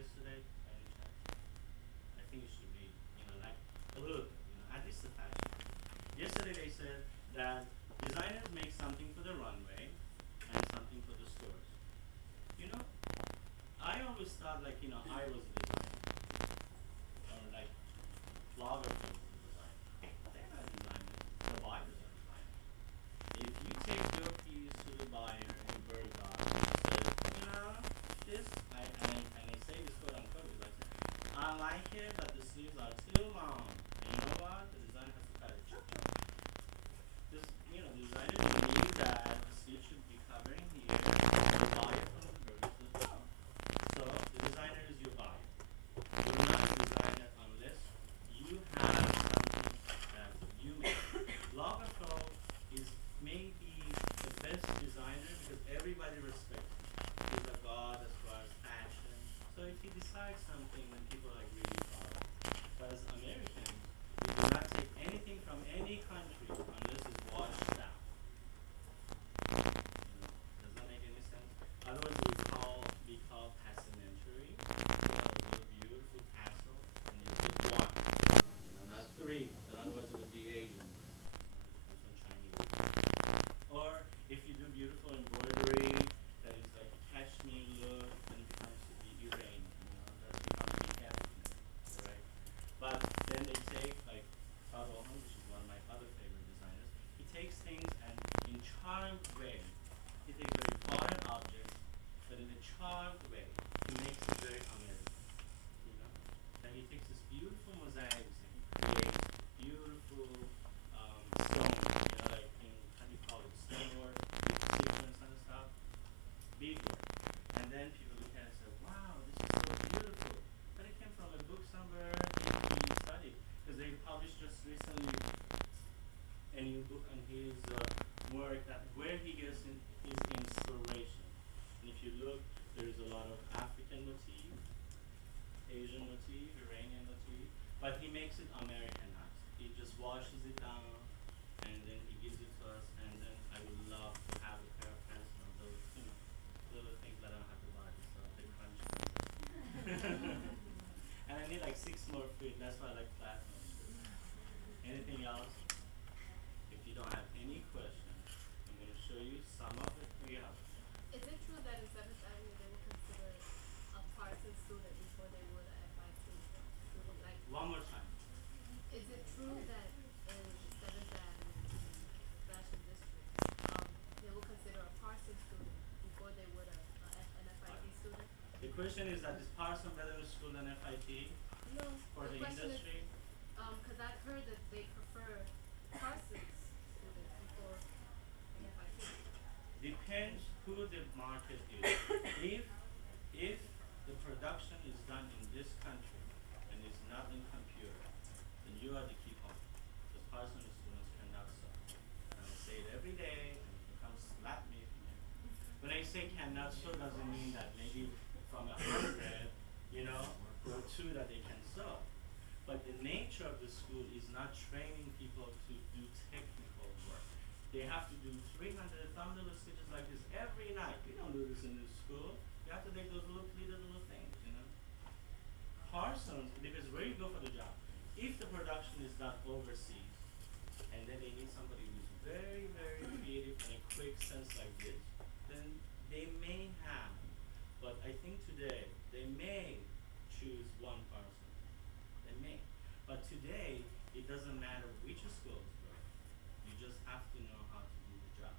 yesterday by any chance? I think you should read, like a little bit, at least the fashion. Yesterday they said that designers make something for the runway and something for the stores. You know, I always thought like, I was a designer. Or like bloggers was a designer. They're not designers. The buyers are designers. If you take your piece to the buyer in Bergdorf and say, this, and I say this quote unquote, is like, I like it, but the sleeves are too long. And you know what? The designer has to cut it. Chop, chop. This, the designer believes that the sleeve should be covering here. The buyer from the burger says no. So the designer is your buyer. You're not a designer unless you have something that you make. Lagerfeld is maybe the best designer because everybody respects him. He's a god as far as fashion. So if he decides something, then people like really follow. But as Americans, we do not take anything from any country unless it's washed down. Does that make any sense? Otherwise, we call passementery. A beautiful tassel, and you put one, not three. So otherwise, it would be Asian. Depends on Chinese. Or if you do beautiful embroidery that is like a cashmere look, then it becomes to be Iranian. That becomes the ethnic, right? But then they take like beroukhim, which is one of my other favorite designers. He takes things and in charmed way, he takes very foreign objects, but in a charmed way, he makes it very American. Then he takes this beautiful mosaics and he creates beautiful stones, like how do you call it, stonework, sequence and stuff, beadwork. And then people look at it and say, wow, this is so beautiful. But it came from a book somewhere he studied. Because they published just recently a new book on his work, that where he gets his inspiration. And if you look, there's a lot of African motif, Asian motif, Iranian motif, but he makes it Americanized. He just washes it down, and then he gives it to us, and then I would love to have a pair of pants from those, little things that I don't have to buy, so they crunch me. And I need like 6 more feet, that's why I like platinum. Anything else? If you don't have any questions, I'm going to show you some of it. Yeah. Is it true that in Seventh Avenue they would consider a Parsons student before they would a FIT student? Like, One more time. is it true that in Seventh Avenue, the fashion district, they will consider a Parsons student before they would an FIT student? The question is that is Parsons better school than FIT No. for the question industry? Because I've heard that they prefer Parsons students before an FIT. Depends who the market is. If the production is done in this country and it's not in computer, then you are the key point. Because Parsons students cannot sew. And I say it every day, and you can come slap me if you can. When I say cannot sew, doesn't mean that maybe from 100, there are 2 that they can sew. But the nature of the school is not training people to do technical work. They have to do 300 thumb little stitches like this every night. We don't do this in this school. You have to make those little pleated little things. Parsons, because where you go for the job. If the production is done overseas, and then they need somebody who's very, very creative and a quick sense like this, then they may have, but I think today they may choose one Parsons. They may. But today, it doesn't matter which school you go. You just have to know how to do the job.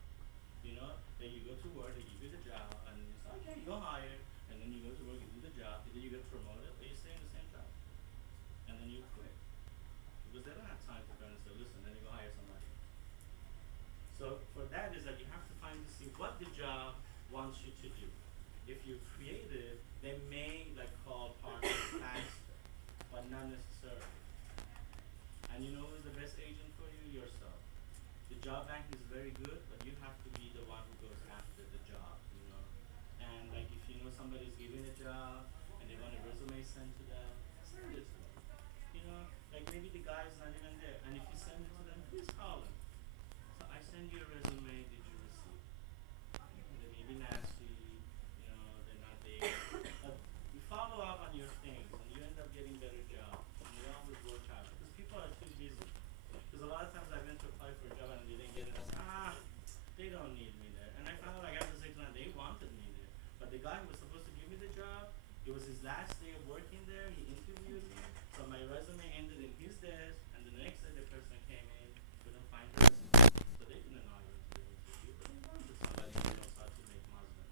Then you go to work, they give you the job, and you say, okay, you're hired. And then you go to work, you do the job, and then you get promoted, or you stay in the same job. And then you quit. Because they don't have time to go and say, listen, then you go hire somebody else. So for that is that you have to find to see what the job wants you to do. If you're creative, they may call Parsons faster, but not necessarily. And you know who's the best agent for you? Yourself. The job bank is very good, but you have to be the one who goes after the job. And if you know somebody's giving a job and they want a resume sent to them, send it to them. Maybe the guy's not even there. And if you send it to them, please call them. So I send you a resume, did you receive? They may be nasty, they're not there. But you follow up on your the guy who was supposed to give me the job, it was his last day of working there. He interviewed me, so my resume ended in his desk, and the next day the person came in, couldn't find the resume. So they didn't know I went to the interview, but they wanted somebody who knows how to make muslin.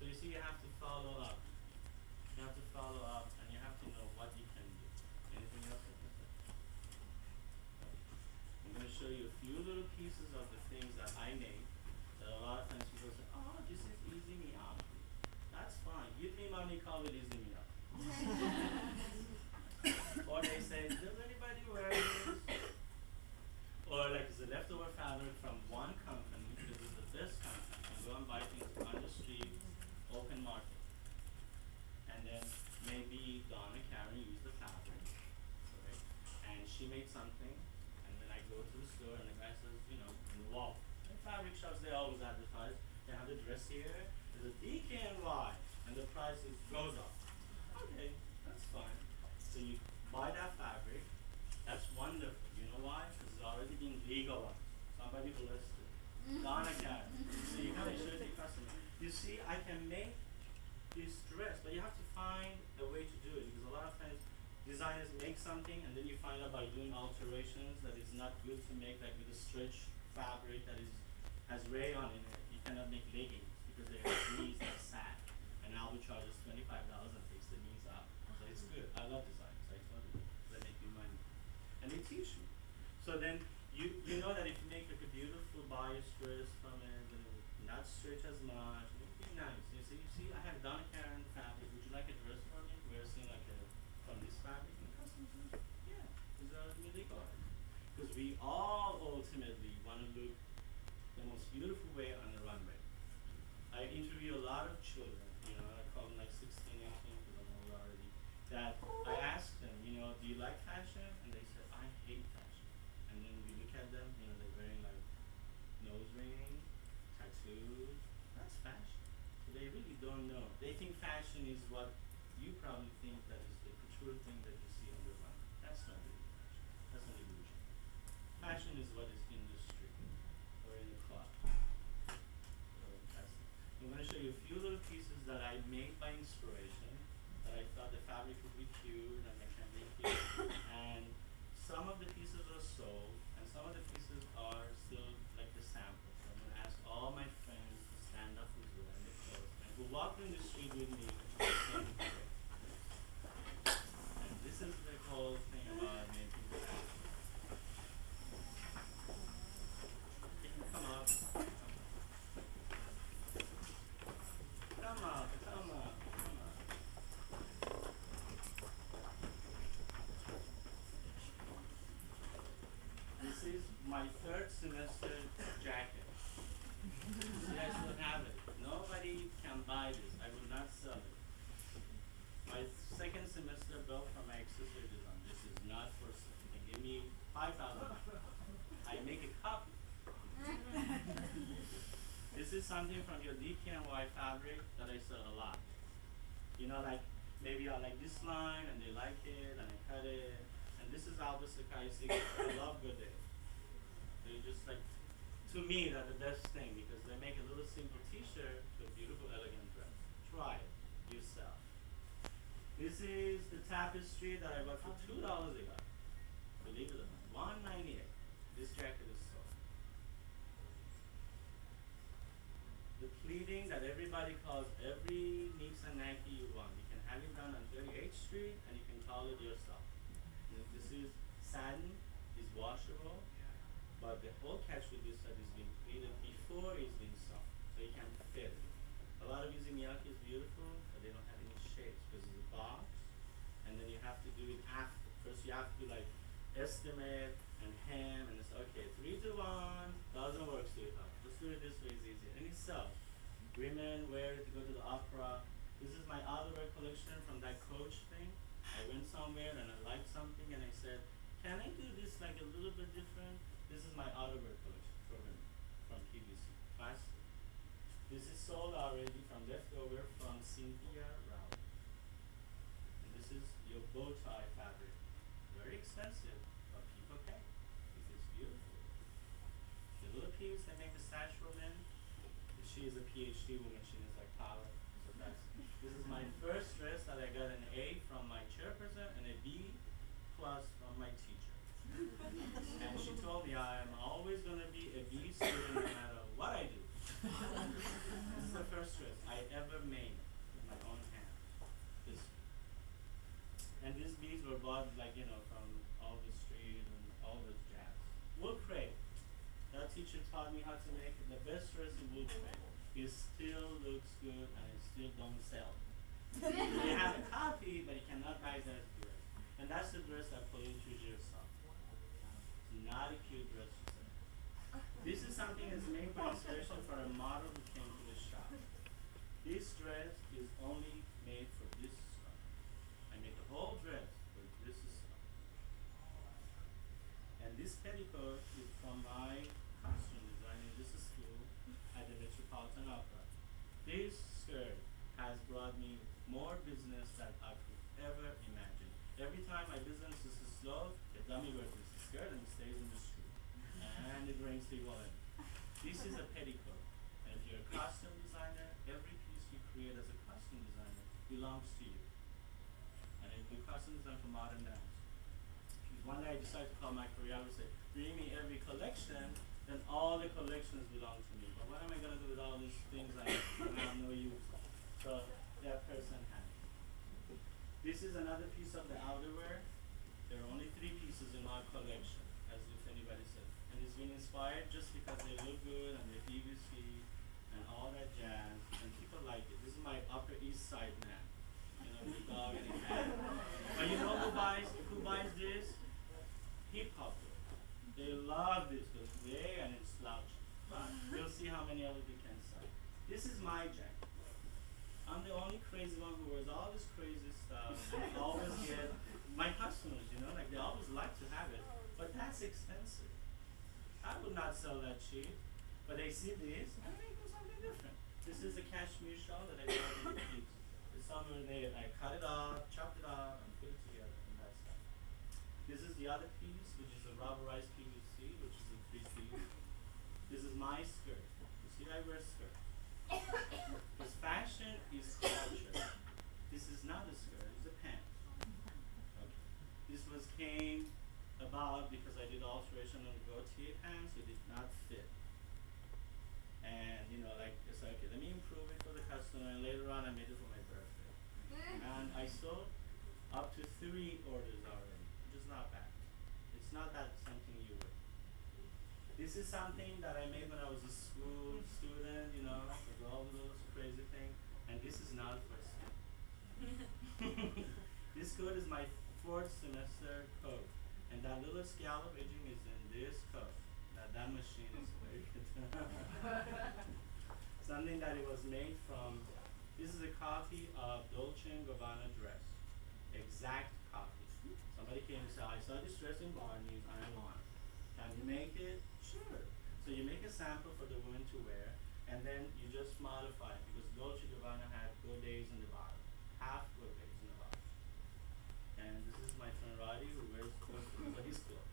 So you see, you have to follow up. You have to follow up, and you have to know what you can do. Anything else I can say? No. I'm going to show you a few little pieces of the things that I made. That a lot of times people say, "Oh, this is easy miyaki." That's fine. Give me money, call it easy miyaki. Or they say, "Does anybody wear this?" Or like it's a leftover fabric from one company because it's the best company. You go and buy things on the street, open market. And then maybe Donna Karen used the fabric, right? And she made something, and then I go to the store, and the guy says, you know, in the wall. In fabric shops, they always advertise. They have the dress here, there's a DKNY, and the price goes up. Okay, that's fine. So you buy that fabric. That's wonderful. You know why? Because it's already been legalized. Somebody blessed it. Donna Karen. So you gotta show it to your customer. You see, I can make this dress, but you have to find a way to do it because a lot of times designers make something and then you find out by doing alterations that is not good to make, like with a stretch fabric that has rayon in it. You cannot make leggings because their knees are sad. And now we charge us $25 and takes the knees out. So it's good. I love designers. I told you. They make you money. And they teach you. So then you know that if you make like a beautiful bias dress from it, then it will not stretch as much. It will be nice. You see, I have Donna Karen fabric. Would you like a dress from it? We're seeing like from this fabric. And the customers say, yeah, these are illegal. Because we all ultimately want to look the most beautiful way on the runway. I interview a lot of children, you know, I call them like 16, 18 because I'm old already, that I ask them, you know, do you like fashion? And they said, I hate fashion. And then we look at them, you know, they're wearing like nose ring, tattoos. That's fashion. So they really don't know. They think fashion is what you probably think that is the couture thing that you see on the runway. That's not really fashion. That's an illusion. Fashion is what is in the street or in the club. So that's it. I'm going to show you a few little pieces that I made by inspiration that I thought the fabric would be cute and I can make it. And some of the pieces are sold and some of the pieces are still like the sample. So I'm going to ask all my friends to stand up who's wearing the clothes and who walked in the street with me the same day. And this is the whole thing about making fashion. You can come up. Come up, come up, come up. This is my third semester jacket. See, I still have it. Nobody can buy this. I will not sell it. My second semester bill from my accessory design. This is not for sale. You can give me $5,000. I make a copy. This is something from your DKNY fabric that I sell a lot. You know, like maybe I like this line and they like it and I cut it. And this is Alba Sakhai. I love Good Day. They're just like, to me, they're the best thing because they make a little simple t-shirt to a beautiful, elegant dress. Try it yourself. This is the tapestry that I bought for $2 a yard. Believe it or not, $1.98. This jacket is sold. The pleating that everybody calls every nicks and nacky you want. You can have it done on 38th Street and you can call it yourself. This is satin, is washable, but the whole catch with this set is being pleated before it's been sewn, so you can fit it. A lot of izumiyaki is beautiful, but they don't have any shapes because it's a box, and then you have to do it after. First you have to like estimate and hem, and it's okay, 3 to 1, doesn't work, sweetheart. Let's do it this way, it's easier. And it sells. Women wear it to go to the opera. This is my outerwear collection from that Coach thing. I went somewhere and I liked something and I said, can I do this like a little bit different? This is my outerwear collection for women from PVC, plastic. This is sold already from leftover from Cynthia Rao. And this is your bow tie fabric. Very expensive, but people pay because it's beautiful. The little piece they make the sash for men, she is a PhD with machines like power. So this is my first dress that I got an A from my chairperson and a B plus from my teacher. And she told me I am always going to be a B student no matter what I do. This is the first dress I ever made with my own hand. This. And these beads were bought from all the street and all the jazz. Wool crepe. That teacher taught me how to make the best dress in wool crepe. It still looks good and it still don't sell. You have a copy, but you cannot buy that dress. And that's the dress that Pauline Tuzier saw. It's not a cute dress, she said. This is something that's made for inspiration for a model who came to the shop. This dress is only made for this scarf. I made the whole dress for this scarf. And this petticoat is from my costume design in this school at the Metropolitan Opera. This skirt has brought me more business than I could ever imagine. Every time my business is slow, the dummy wears this skirt and stays in the street. And it brings people in. This is a petticoat. And if you're a costume designer, every piece you create as a costume designer belongs to you. And if you costume design for modern dance. One day I decided to call my career, I would say, bring me every collection, then all the collections belong to me. But what am I going to do with all these things I have no use? So that person had it. This is another piece of the outerwear. There are only 3 pieces in my collection, as if anybody said. And it's been inspired just because they look good and they're PVC and all that jazz. And people like it. This is my Upper East Side man. With the dog and the cat. But you know who buys this? Hip hop. They love this because it's gray and it's slouchy. But you'll see how many of it we can sell. This is my jacket. I'm the only crazy one who wears all this crazy stuff and always get my customers, they always like to have it, but that's expensive. I would not sell that cheap, but they see this and they do something different. This is a cashmere shawl that I got in the kids. It's somewhere there. I cut it off, chopped it off, and put it together, and that's that. This is the other piece, which is a rubberized PVC, which is a 3-piece. This is my skirt. You see, I wear skirts. Because fashion is culture. This is not a skirt, it's a pant. Okay. This came about because I did alteration on the Gautier pants, it did not fit. And it's like, okay, let me improve it for the customer, and later on I made it for my birthday. And I sold up to 3 orders already, which is not bad. It's not that something you wear. This is something that I made when I was a school student, with all those crazy things. And this is not for school. This coat is my 4th semester coat. And that little scallop edging is in this coat. That machine is very good. Something that it was made from. This is a copy of Dolce & Gabbana dress. Exact copy. Somebody came and said, I saw this dress in Barney's, I want it. Can you make it? Sure. So you make a sample for the women to wear, and then you just modify it, because Dolce & Gabbana had godets in the bottom. Half godets in the bottom. And this is my friend Roddy, who wears his clothes.